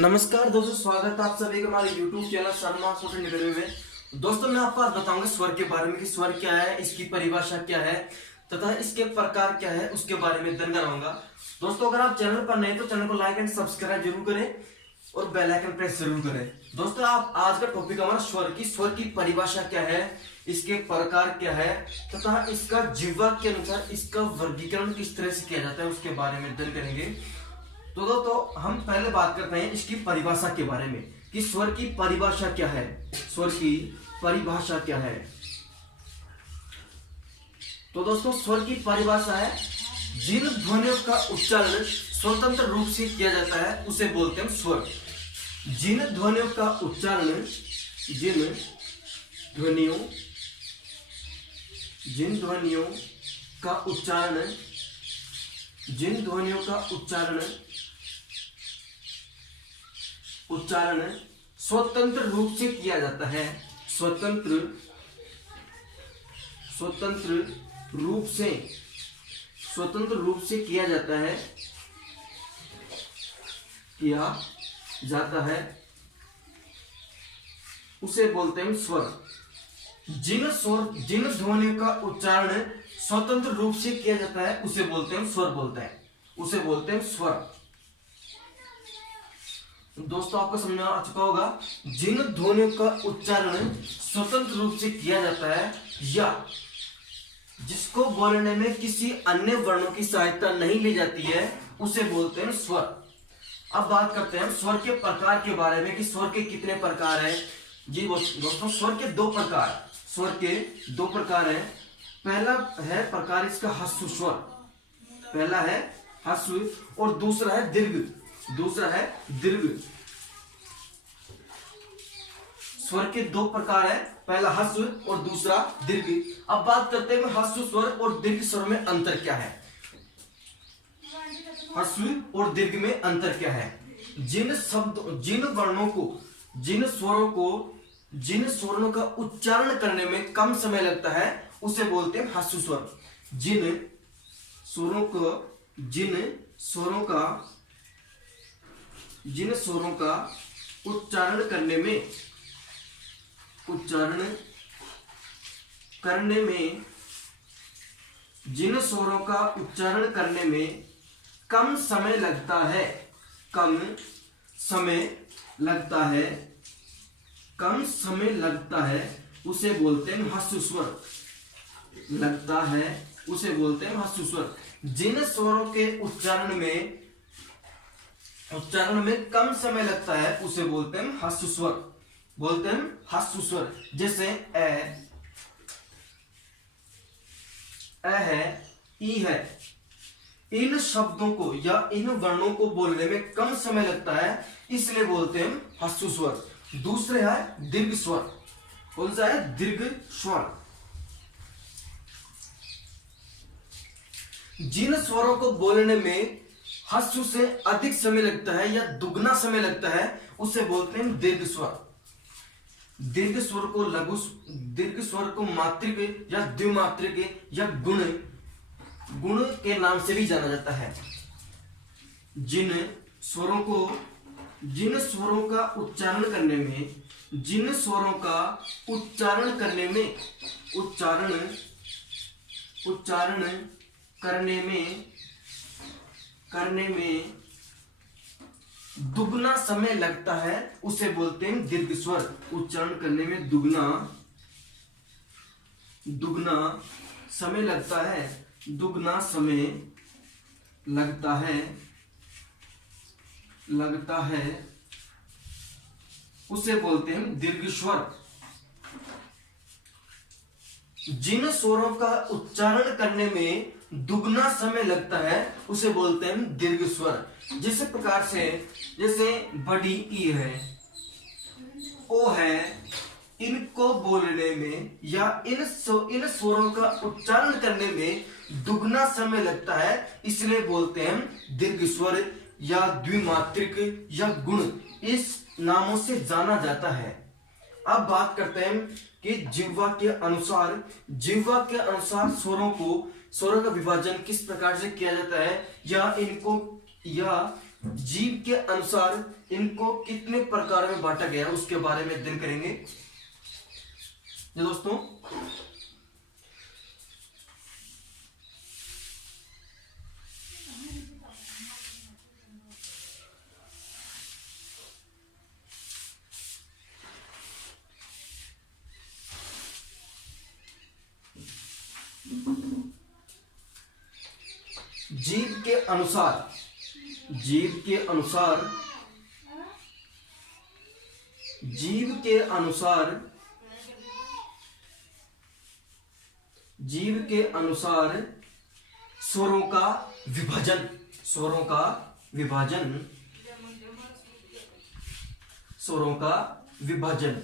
नमस्कार दोस्तों, स्वागत है आप सभी का हमारे YouTube channel Sharma social media में। दोस्तों मैं आपको आज बताऊंगा स्वर के बारे में कि स्वर क्या है, इसकी परिभाषा क्या है तथा इसके प्रकार क्या है, उसके बारे में जानकारी रहूंगा। दोस्तों अगर आप चैनल पर नए तो चैनल को लाइक एंड सब्सक्राइब जरूर करें और बेल आइकन प्रेस जरूर करें। दोस्तों आप आज का टॉपिक हमारा स्वर की परिभाषा क्या है, इसके प्रकार क्या है तथा इसका जीवा के अनुसार इसका वर्गीकरण किस तरह से किया जाता है उसके बारे में अध्ययन करेंगे। तो हम पहले बात करते हैं इसकी परिभाषा के बारे में कि स्वर की परिभाषा क्या है। स्वर की परिभाषा क्या है? तो दोस्तों स्वर की परिभाषा है जिन ध्वनियों का उच्चारण स्वतंत्र रूप से किया जाता है उसे बोलते हैं स्वर। जिन ध्वनियों का उच्चारण जिन ध्वनियों का उच्चारण स्वतंत्र रूप से किया जाता है, स्वतंत्र रूप से किया जाता है उसे बोलते हैं स्वर। जिन ध्वनियों का उच्चारण स्वतंत्र रूप से किया जाता है उसे बोलते हैं स्वर। दोस्तों आपको समझ में आ चुका होगा, जिन ध्वनियों का उच्चारण स्वतंत्र रूप से किया जाता है या जिसको बोलने में किसी अन्य वर्णों की सहायता नहीं ली जाती है उसे बोलते हैं स्वर। अब बात करते हैं स्वर के प्रकार के बारे में कि स्वर के कितने प्रकार हैं। जी दोस्तों स्वर के दो प्रकार हैं। पहला है प्रकार इसका ह्रस्व स्वर, पहला है ह्रस्व और दूसरा है दीर्घ। स्वर के दो प्रकार है, पहला ह्रस्व और दूसरा दीर्घ। अब बात करते हैं ह्रस्व स्वर और दीर्घ स्वर में अंतर क्या है। ह्रस्व और दीर्घ में अंतर क्या है? जिन स्वरों का उच्चारण करने में कम समय लगता है उसे बोलते हैं ह्रस्व स्वर। जिन स्वरों का उच्चारण करने में कम समय लगता है उसे बोलते हैं ह्रस्व स्वर। जिन स्वरों के उच्चारण में कम समय लगता है उसे बोलते हैं ह्रस्व स्वर। जैसे ए है, ई है। इन शब्दों को या इन वर्णों को बोलने में कम समय लगता है इसलिए बोलते हैं ह्रस्व स्वर। दूसरे है दीर्घ स्वर। कौन सा है? दीर्घ स्वर। जिन स्वरों को बोलने में ह्रस्व से अधिक समय लगता है या दुगना समय लगता है उसे बोलते हैं दीर्घ स्वर। दीर्घ स्वर को मात्रिक या द्विमात्रिक या गुण के नाम से भी जाना जाता है। जिन स्वरों का उच्चारण करने में दुगना समय लगता है उसे बोलते हैं दीर्घ स्वर। उच्चारण करने में दुगना समय लगता है उसे बोलते हैं दीर्घ स्वर। जिन स्वरों का उच्चारण करने में दुगना समय लगता है उसे बोलते हैं दीर्घ स्वर। जिस प्रकार से जैसे बड़ी ई है, ओ है, इनको बोलने में या इन स्वरों का उच्चारण करने में दुगना समय लगता है इसलिए बोलते हैं दीर्घ स्वर या द्विमात्रिक या गुण, इस नामों से जाना जाता है। अब बात करते हैं कि जिह्वा के अनुसार स्वरों का विभाजन किस प्रकार से किया जाता है या जीव के अनुसार इनको कितने प्रकार में बांटा गया है उसके बारे में अध्ययन करेंगे। दोस्तों जीव के अनुसार जीव के अनुसार जीव के अनुसार जीव के अनुसार स्वरों का विभाजन स्वरों का विभाजन स्वरों का विभाजन।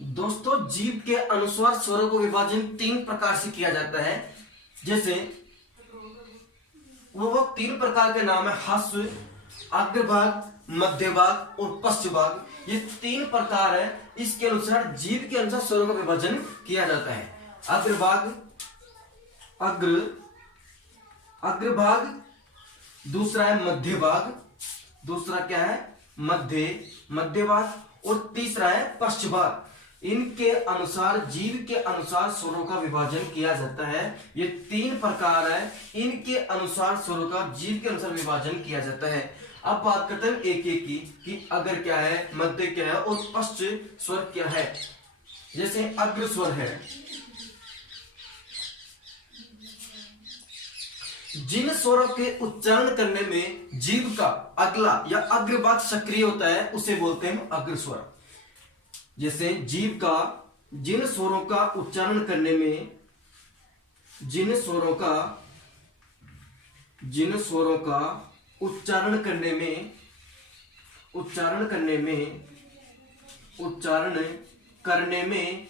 दोस्तों जीव के अनुसार स्वरों को विभाजन तीन प्रकार से किया जाता है। जैसे वो तीन प्रकार के नाम है ह्रस्व, अग्रभाग, मध्य भाग और पश्च भाग। ये तीन प्रकार है। इसके अनुसार जीव के अनुसार स्वरों का विभाजन किया जाता है। अग्रभाग अग्रभाग, दूसरा है मध्य भाग, दूसरा क्या है मध्य भाग और तीसरा है पश्च भाग। इनके अनुसार जीव के अनुसार स्वरों का विभाजन किया जाता है। ये तीन प्रकार है, इनके अनुसार स्वरों का जीव के अनुसार विभाजन किया जाता है। अब बात करते हैं एक एक की कि अग्र क्या है, मध्य क्या है और पश्च स्वर क्या है। जैसे अग्र स्वर है, जिन स्वरों के उच्चारण करने में जीभ का अगला या अग्रभाग सक्रिय होता है उसे बोलते हैं अग्र स्वर। जैसे जीव का जिन स्वरों का उच्चारण करने में जिन स्वरों का उच्चारण करने में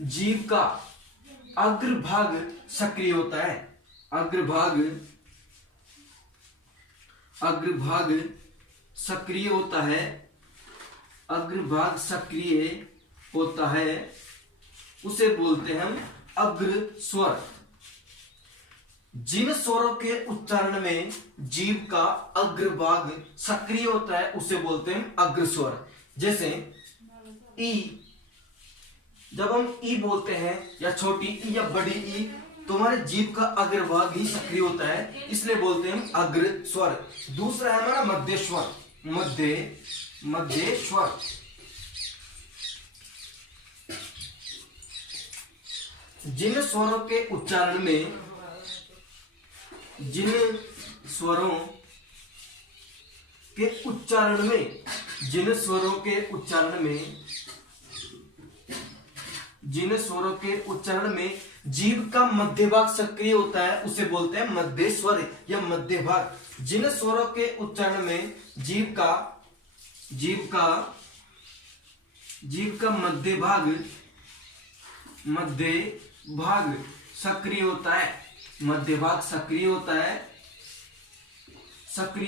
जीव का अग्रभाग सक्रिय होता है। अग्रभाग सक्रिय होता है। अग्रभाग सक्रिय होता है उसे बोलते हैं हम अग्र स्वर। जिन स्वरों के उच्चारण में जीभ का अग्रभाग सक्रिय होता है उसे बोलते हैं अग्र स्वर। जैसे ई, जब हम ई बोलते हैं या छोटी ई या बड़ी ई तो हमारे जीभ का अग्रभाग ही सक्रिय होता है, इसलिए बोलते हैं हम अग्र स्वर। दूसरा है हमारा मध्य स्वर। मध्य स्वर जिन स्वरों के उच्चारण में जिन स्वरों के उच्चारण में जीभ का मध्य भाग सक्रिय होता है उसे बोलते हैं मध्य स्वर या मध्य भाग। जिन स्वरों के उच्चारण में जीभ का मध्य भाग सक्रिय होता है, मध्य भाग सक्रिय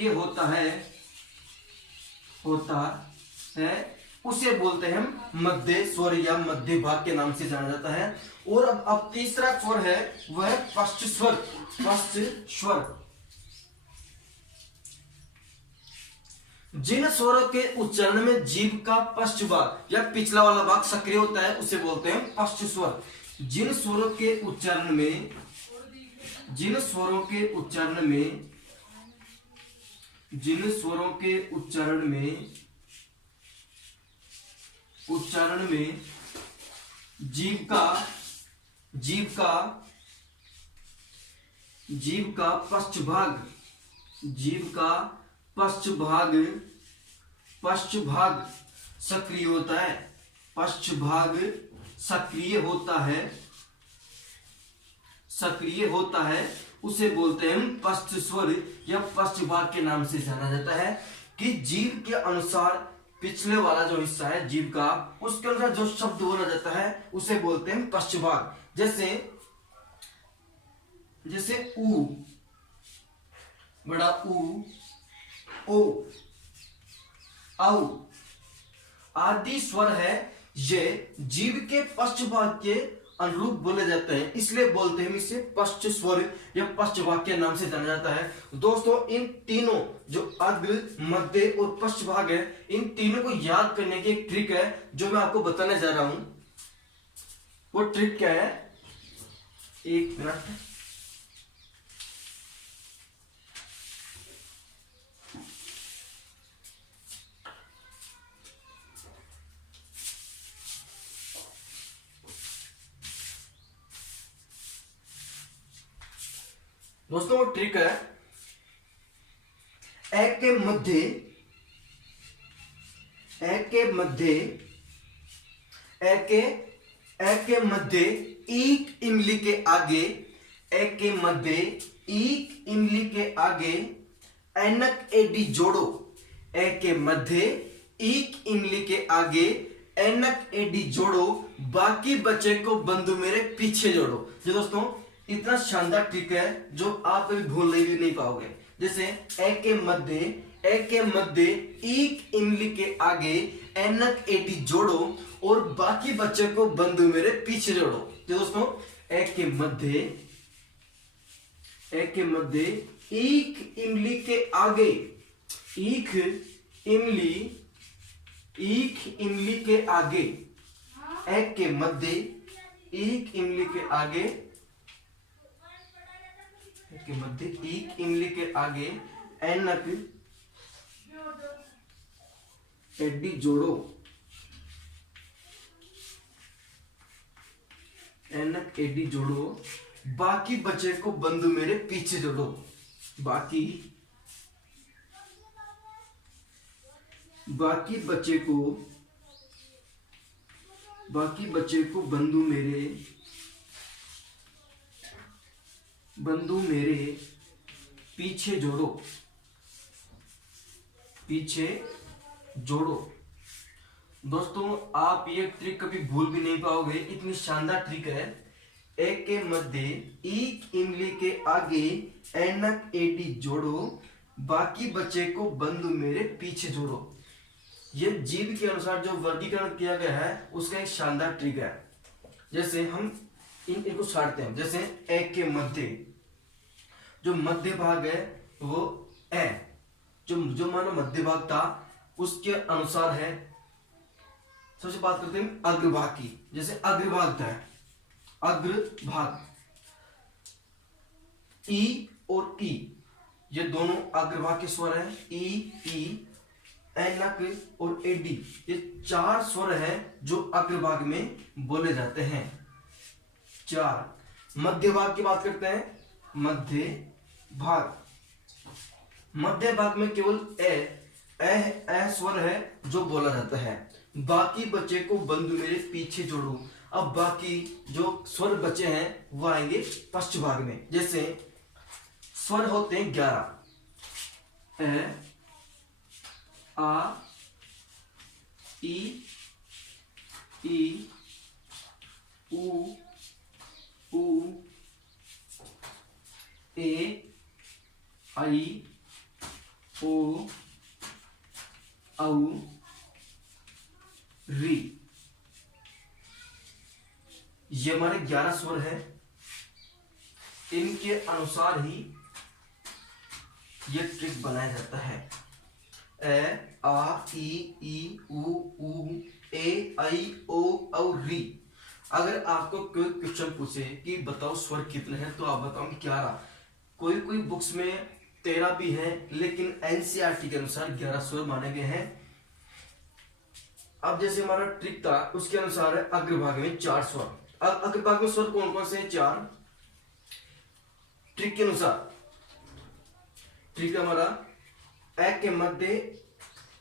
होता है उसे बोलते हैं हम मध्य स्वर या मध्य भाग के नाम से जाना जाता है। और अब तीसरा स्वर है वह पश्च स्वर। जिन स्वरों के उच्चारण में जीभ का पश्च भाग या पिछला वाला भाग सक्रिय होता है उसे बोलते हैं पश्च स्वर। जिन स्वरों के उच्चारण में जीभ का पश्च भाग सक्रिय होता है, पश्च भाग सक्रिय होता है उसे बोलते हैं हम पश्च स्वर या पश्च भाग के नाम से जाना जाता है। कि जीभ के अनुसार पिछले वाला जो हिस्सा है जीभ का उसके अनुसार जो शब्द बोला जाता है उसे बोलते हैं पश्च भाग। जैसे ऊ, बड़ा ऊ, ओ, औ आदि स्वर है, ये जीभ के पश्च भाग के अनुरूप बोले जाते हैं, इसलिए बोलते हैं इसे पश्च स्वर या पश्च वाक्य नाम से जाना जाता है। दोस्तों इन तीनों जो अग्र, मध्य और पश्च भाग है, इन तीनों को याद करने की एक ट्रिक है जो मैं आपको बताने जा रहा हूं। वो ट्रिक क्या है, एक मिनट। दोस्तों वो ट्रिक है ए के मध्य, ए के मध्य, ए के मध्य ईक इमली के आगे, ए के मध्य ईक इमली के आगे ऐनक एडी जोड़ो, ए के मध्य ईक इमली के आगे ऐनक एडी जोड़ो, बाकी बचे को बंधु मेरे पीछे जोड़ो। जी दोस्तों इतना शानदार ट्रिक है जो आप कभी भूल नहीं पाओगे। जैसे ए के मध्य ईक इमली के आगे ऐनक एडी जोड़ो और बाकी बच्चे को बंधु मेरे पीछे जोड़ो। तो दोस्तों ए के मध्य ईक इमली के आगे, ईक इमली के आगे, ए के मध्य ईक इमली के आगे, के मध्य ईक इमली के आगे ऐनक एडी जोड़ो, ऐनक एडी जोड़ो, बाकी बचे को बंधु मेरे पीछे जोड़ो, बाकी बचे को बंधु मेरे पीछे जोड़ो। दोस्तों आप ये ट्रिक कभी भूल भी नहीं पाओगे, इतनी शानदार ट्रिक है। ए के मध्य ईक इमली के आगे ऐनक एडी जोड़ो, बाकी बचे को बंधु मेरे पीछे जोड़ो। ये जीव के अनुसार जो वर्गीकरण किया गया है उसका एक शानदार ट्रिक है। जैसे हम इनको छाड़ते हैं, जैसे ए के मध्य, जो मध्य भाग है वो ए, जो मानो मध्य भाग था उसके अनुसार है। सबसे बात करते हैं अग्रभाग की। जैसे अग्रभाग था, अग्रभाग ई और ई, ये दोनों अग्रभाग के स्वर है। ई ऐनक और एडी, ये चार स्वर है जो अग्रभाग में बोले जाते हैं। चार। मध्य भाग की बात करते हैं। मध्य भाग में केवल ए स्वर है जो बोला जाता है। बाकी बचे को बंधु मेरे पीछे जोड़ो। अब बाकी जो स्वर बचे हैं वो आएंगे पश्च भाग में। जैसे स्वर होते हैं 11, ए, आ, ई, उ, ए, आई, ओ, औ, री। ये हमारे 11 स्वर है। इनके अनुसार ही ये ट्रिक बनाया जाता है। ए, आ, ई, उ, ए, आई, ओ, औ, री। अगर आपको कोई क्वेश्चन पूछे कि बताओ स्वर कितने हैं, तो आप बताओगे 11। कोई बुक्स में 13 भी है, लेकिन एनसीईआरटी के अनुसार 11 स्वर माने गए हैं। अब जैसे हमारा ट्रिक था उसके अनुसार है अग्रभाग में 4 स्वर। अग्रभाग में स्वर कौन कौन से हैं? 4। ट्रिक के अनुसार ट्रिक हमारा ए के मध्य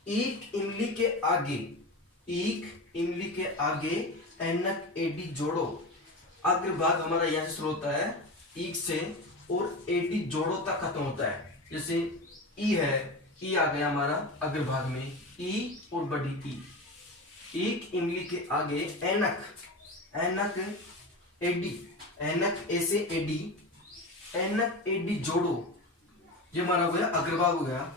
ईक इमली के आगे ऐनक एडी जोड़ो। अग्रभाग हमारा यहां से शुरू होता है ईक से और एडी जोड़ो तक खत्म होता है। जैसे ई है, ई आ गया हमारा अग्रभाग में, ई और बड़ी ई। ईक इमली के आगे ऐनक एडी जोड़ो। ये हमारा हो गया अग्रभाग हो गया।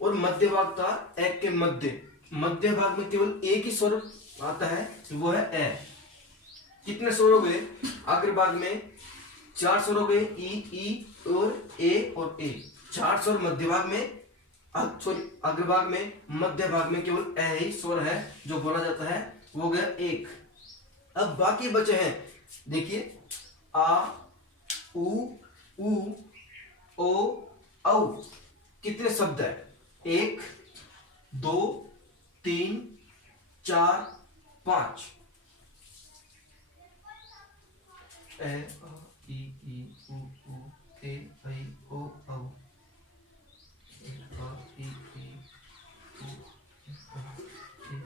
और मध्य भाग था ए के मध्य भाग में केवल एक ही स्वर आता है, वो है ए। कितने स्वर हो गए? अग्रभाग में 4 स्वर हो गए, ई और ए। 4 स्वर मध्य भाग में, सॉरी अग्रभाग में, मध्य भाग में केवल ए ही स्वर है जो बोला जाता है, वो गया 1। अब बाकी बचे हैं, देखिए आ, उ, ओ, औ। कितने शब्द है? 1 2 3 4 5। ए आ ई उ ए ऐ ओ औ। ए आ ई उ ए आ ए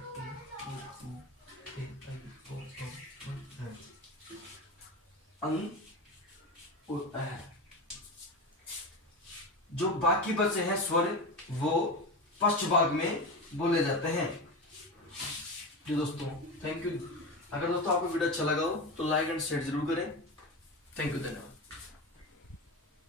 उ ए ऐ ओ औ। अंग और अ। जो बाकी बचे हैं स्वर वो पश्च भाग में बोले जाते हैं। जी दोस्तों, थैंक यू। अगर दोस्तों आपको वीडियो अच्छा लगा हो तो लाइक एंड शेयर जरूर करें। थैंक यू, धन्यवाद।